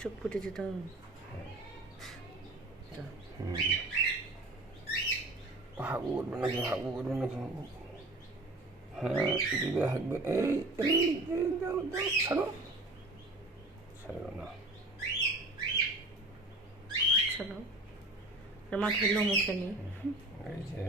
চোখ ফুটেছে তো। হাগু করবে নাকি, হাগু করবে নাকি? হ্যাঁ দিদি হাগবে। এই এই দাও দাও, ছাড়ো, ছাড়ো না। চলো, মাথায় লোম উঠে নি। এই যে